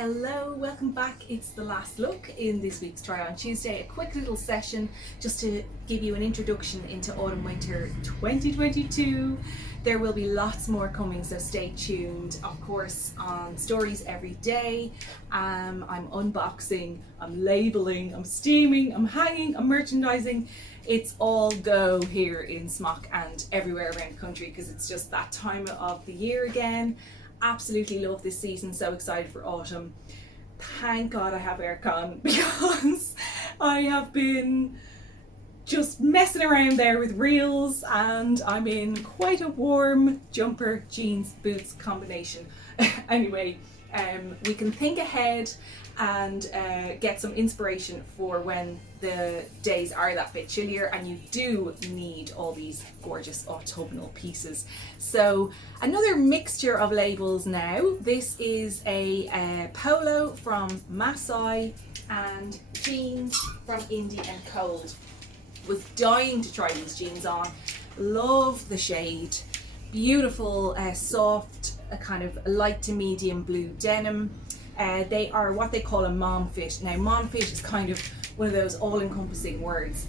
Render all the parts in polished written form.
Hello, welcome back. It's the last look in this week's Try On Tuesday. A quick little session just to give you an introduction into autumn winter 2022. There will be lots more coming, so stay tuned. Of course, on stories every day. I'm unboxing, I'm labeling, I'm steaming, I'm hanging, I'm merchandising. It's all go here in Smock and everywhere around the country because it's just that time of the year again. Absolutely love this season, so excited for autumn. Thank God I have aircon because I have been just messing around there with reels and I'm in quite a warm jumper, jeans, boots combination. Anyway, we can think ahead and get some inspiration for when the days are that bit chillier and you do need all these gorgeous autumnal pieces. So another mixture of labels now. This is a polo from Masai and jeans from Indie and Cold. Was dying to try these jeans on. Love the shade. Beautiful, soft, kind of light to medium blue denim. They are what they call a mom fit. Now, mom fit is kind of one of those all-encompassing words.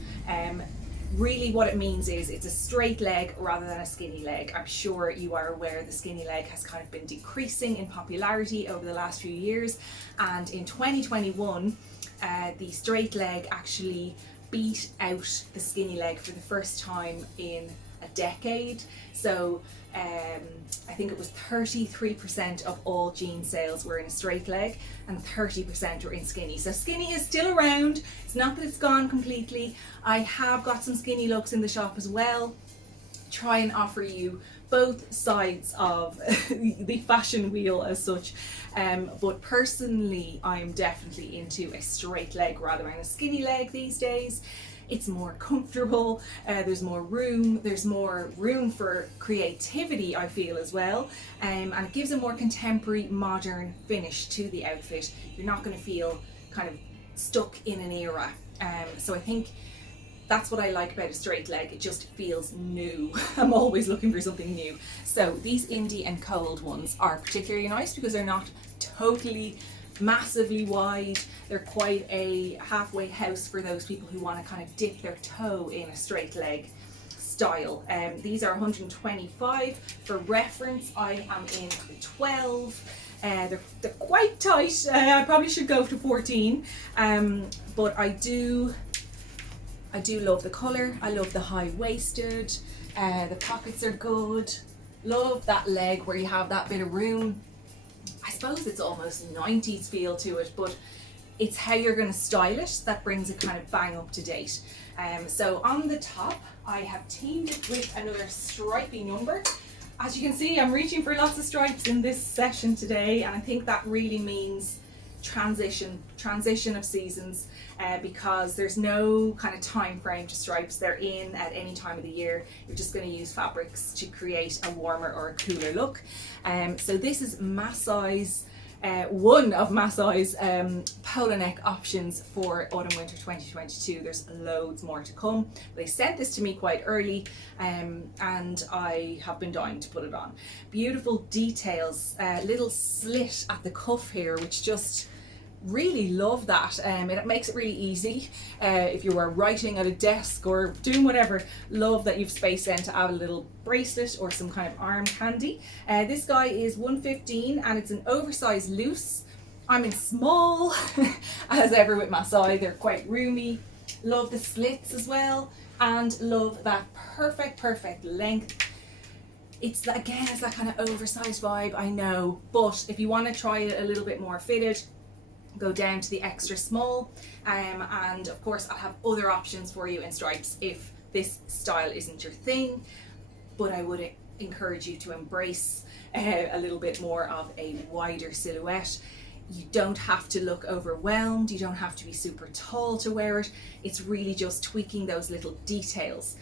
Really what it means is it's a straight leg rather than a skinny leg. I'm sure you are aware the skinny leg has kind of been decreasing in popularity over the last few years, and in 2021 the straight leg actually beat out the skinny leg for the first time in a decade. So I think it was 33% of all jean sales were in a straight leg and 30% were in skinny. So skinny is still around. It's not that it's gone completely. I have got some skinny looks in the shop as well. Try and offer you both sides of the fashion wheel as such. But personally, I'm definitely into a straight leg rather than a skinny leg these days. It's more comfortable, there's more room for creativity, I feel, as well, and it gives a more contemporary, modern finish to the outfit. You're not going to feel kind of stuck in an era, so I think that's what I like about a straight leg. It just feels new. I'm always looking for something new. So these Indie and Cold ones are particularly nice because they're not totally massively wide. They're quite a halfway house for those people who want to kind of dip their toe in a straight leg style. These are 125. For reference, I am in 12. They're quite tight. I probably should go to 14, but I do love the colour. I love the high-waisted. The pockets are good. Love that leg where you have that bit of room. I suppose it's almost 90s feel to it, but it's how you're going to style it that brings it kind of bang up to date. So on the top, I have teamed it with another stripy number. As you can see, I'm reaching for lots of stripes in this session today, and I think that really means transition of seasons, because there's no kind of time frame to stripes. They're in at any time of the year. You're just going to use fabrics to create a warmer or a cooler look. So this is Masai's one of Masai's Poloneck options for autumn winter 2022. There's loads more to come. They sent this to me quite early, and I have been dying to put it on. Beautiful details, little slit at the cuff here, which just really love that. It makes it really easy if you are writing at a desk or doing whatever. Love that you've spaced in to add a little bracelet or some kind of arm candy. This guy is 115 and it's an oversized loose. I'm in small as ever with Masai. They're quite roomy. Love the slits as well and love that perfect length. It's that, again, it's that kind of oversized vibe, I know, but if you want to try it a little bit more fitted, go down to the extra small, and of course I'll have other options for you in stripes if this style isn't your thing, but I would encourage you to embrace a little bit more of a wider silhouette. You don't have to look overwhelmed, you don't have to be super tall to wear it. It's really just tweaking those little details.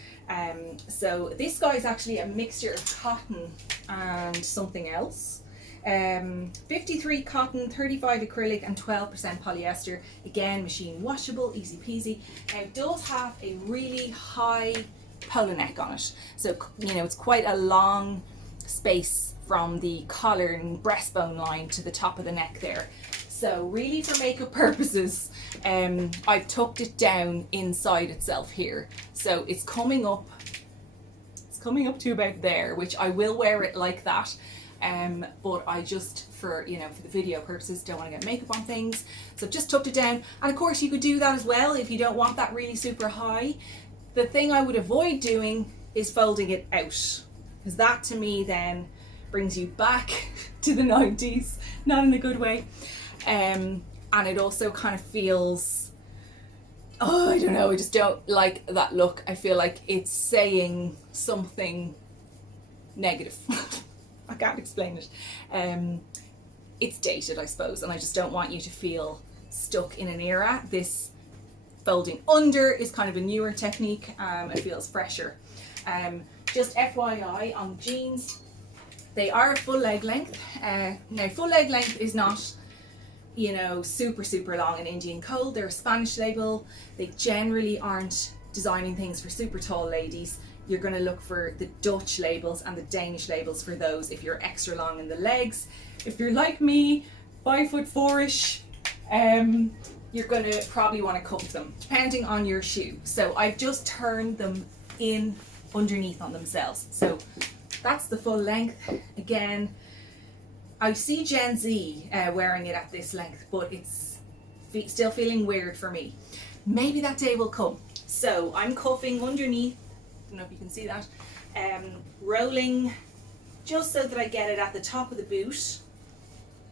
So this guy is actually a mixture of cotton and something else. 53 cotton, 35 acrylic and 12% polyester. Again, machine washable, easy peasy. It does have a really high polo neck on it, so you know it's quite a long space from the collar and breastbone line to the top of the neck there. So really for makeup purposes, I've tucked it down inside itself here. So it's coming up to about there, which I will wear it like that. But I just, for the video purposes, don't want to get makeup on things. So I've just tucked it down. And of course you could do that as well if you don't want that really super high. The thing I would avoid doing is folding it out, because that to me then brings you back to the 90s, not in a good way. And it also kind of feels, I don't know, I just don't like that look. I feel like it's saying something negative. I can't explain it. It's dated, I suppose, and I just don't want you to feel stuck in an era. This folding under is kind of a newer technique. It feels fresher. Just FYI on jeans, they are full leg length. Now full leg length is not, super long in Indian cold. They're a Spanish label. They generally aren't designing things for super tall ladies. You're going to look for the Dutch labels and the Danish labels for those if you're extra long in the legs. If you're like me, 5'4"-ish, you're going to probably want to cuff them, depending on your shoe. So I've just turned them in underneath on themselves. So that's the full length. Again, I see Gen Z wearing it at this length, but it's still feeling weird for me. Maybe that day will come. So I'm cuffing underneath. I don't know if you can see that. Rolling just so that I get it at the top of the boot.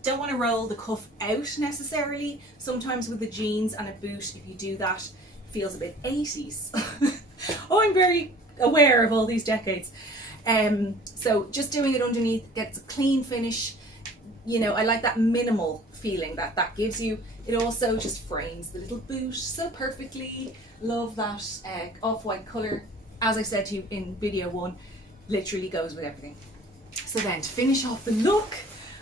Don't want to roll the cuff out necessarily. Sometimes with the jeans and a boot, if you do that, it feels a bit 80s. Oh, I'm very aware of all these decades. So just doing it underneath gets a clean finish. I like that minimal feeling that gives you. It also just frames the little boot so perfectly. Love that off-white colour. As I said to you in video 1, literally goes with everything. So then to finish off the look,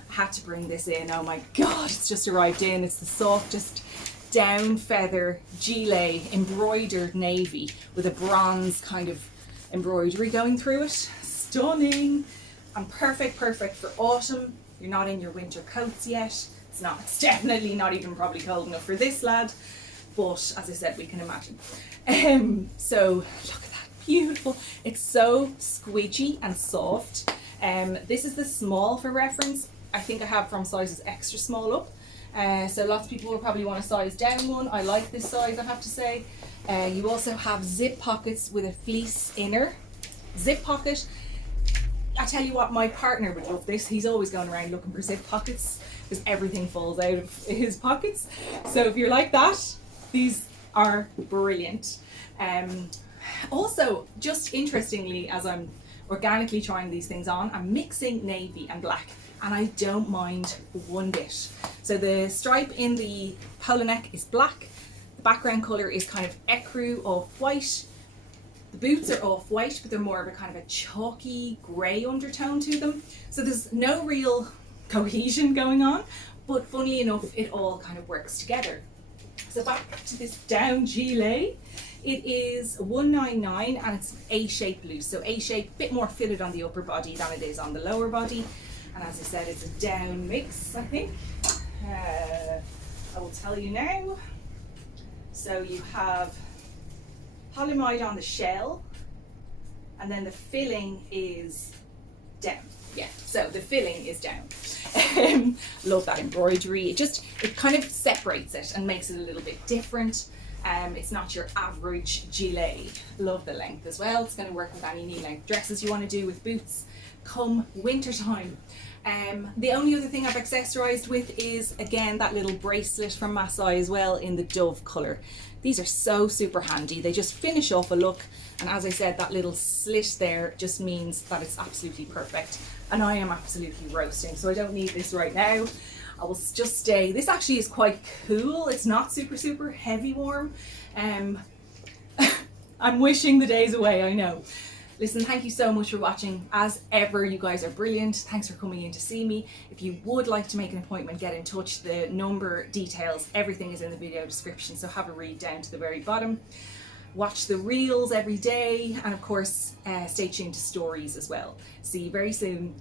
I had to bring this in. Oh my God, it's just arrived in. It's the softest down feather gilet embroidered navy with a bronze kind of embroidery going through it. Stunning and perfect for autumn. You're not in your winter coats yet. It's definitely not even probably cold enough for this lad, but as I said, we can imagine. So look at that, beautiful. It's so squidgy and soft. This is the small for reference. I think I have from sizes extra small up. So lots of people will probably want a size down one. I like this size, I have to say. You also have zip pockets with a fleece inner. Zip pocket. I tell you what, my partner would love this. He's always going around looking for zip pockets because everything falls out of his pockets. So if you're like that, these are brilliant. Also, just interestingly, as I'm organically trying these things on, I'm mixing navy and black, and I don't mind one bit. So the stripe in the Poloneck is black. The background colour is kind of ecru off-white. The boots are off-white, but they're more of a kind of a chalky grey undertone to them. So there's no real cohesion going on, but funny enough, it all kind of works together. So back to this down gilet. It is $199 and it's A-shape loose. So A-shape, bit more fitted on the upper body than it is on the lower body. And as I said, it's a down mix, I think. I will tell you now. So you have polyamide on the shell, and then the filling is down. Yeah, so the filling is down. Love that embroidery. It kind of separates it and makes it a little bit different. It's not your average gilet. Love the length as well. It's going to work with any knee length dresses you want to do with boots come winter time. The only other thing I've accessorized with is, again, that little bracelet from Masai as well in the Dove colour. These are so super handy. They just finish off a look, and as I said, that little slit there just means that it's absolutely perfect. And I am absolutely roasting, so I don't need this right now. I will just stay. This actually is quite cool. It's not super heavy warm. I'm wishing the days away, I know. Listen, thank you so much for watching. As ever, you guys are brilliant. Thanks for coming in to see me. If you would like to make an appointment, get in touch. The number, details, everything is in the video description, so have a read down to the very bottom. Watch the reels every day, and of course, stay tuned to stories as well. See you very soon.